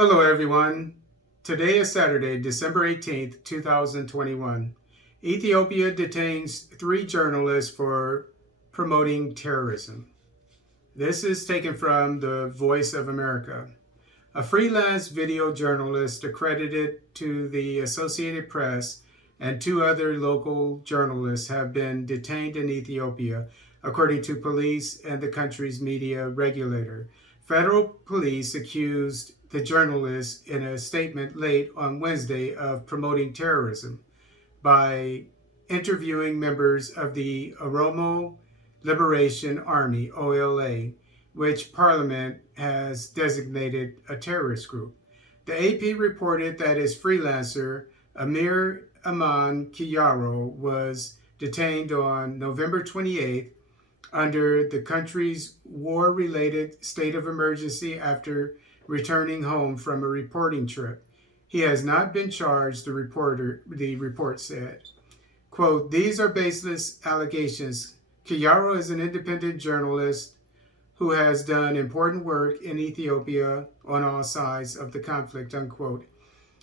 Hello, everyone. Today is Saturday, December 18th, 2021. Ethiopia detains 3 journalists for promoting terrorism. This is taken from the Voice of America. A freelance video journalist accredited to the Associated Press and 2 other local journalists have been detained in Ethiopia, according to police and the country's media regulator. Federal police accused the journalists in a statement late on Wednesday of promoting terrorism by interviewing members of the Oromo Liberation Army, OLA, which Parliament has designated a terrorist group. The AP reported that its freelancer, Amir Aman Kiyaro, was detained on November 28th under the country's war-related state of emergency after returning home from a reporting trip. He has not been charged, the report said. Quote, "These are baseless allegations. Kiyaro is an independent journalist who has done important work in Ethiopia on all sides of the conflict," unquote.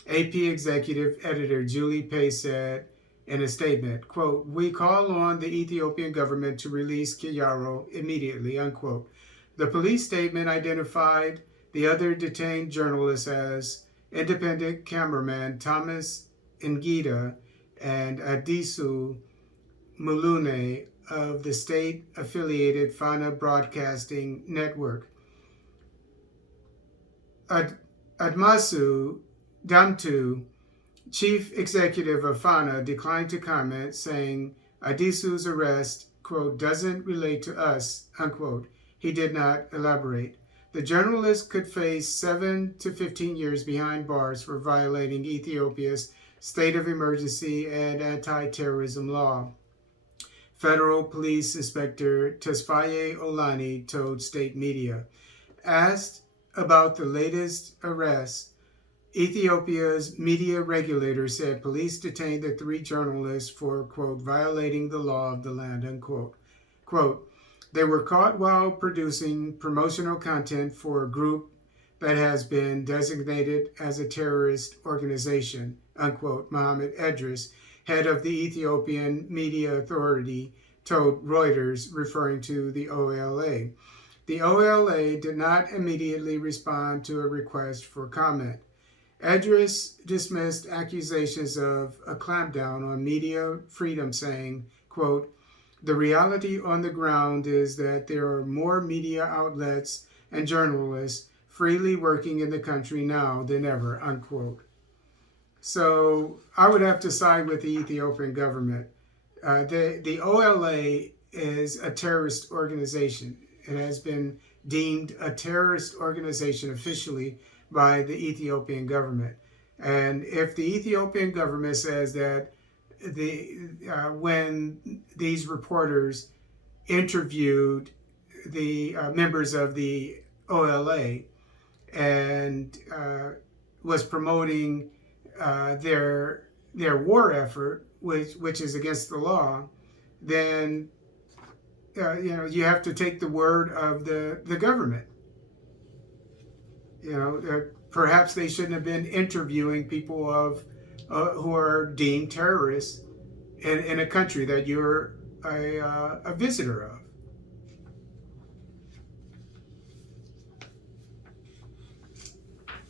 AP executive editor Julie Pay said in a statement, quote, "We call on the Ethiopian government to release Kiyaro immediately," unquote. The police statement identified the other detained journalists as independent cameraman Thomas Ngida and Adisu Mulune of the state-affiliated Fana Broadcasting Network. Admasu Damtu, chief executive of Fana, declined to comment, saying Adisu's arrest, quote, "doesn't relate to us," unquote. He did not elaborate. The journalist could face 7 to 15 years behind bars for violating Ethiopia's state of emergency and anti-terrorism law. Federal Police Inspector Tesfaye Olani told state media. Asked about the latest arrest, Ethiopia's media regulator said police detained the 3 journalists for, quote, "violating the law of the land," unquote. Quote, "They were caught while producing promotional content for a group that has been designated as a terrorist organization," unquote. Mohammed Edris, head of the Ethiopian Media Authority, told Reuters, referring to the OLA. The OLA did not immediately respond to a request for comment. Edris dismissed accusations of a clampdown on media freedom, saying, quote, "The reality on the ground is that there are more media outlets and journalists freely working in the country now than ever," unquote. So I would have to side with the Ethiopian government. The OLA is a terrorist organization. It has been deemed a terrorist organization officially by the Ethiopian government. And if the Ethiopian government says that when these reporters interviewed the members of the OLA and was promoting their war effort, which is against the law, then you have to take the word of the government. Perhaps they shouldn't have been interviewing people who are deemed terrorists in a country that you're a visitor of.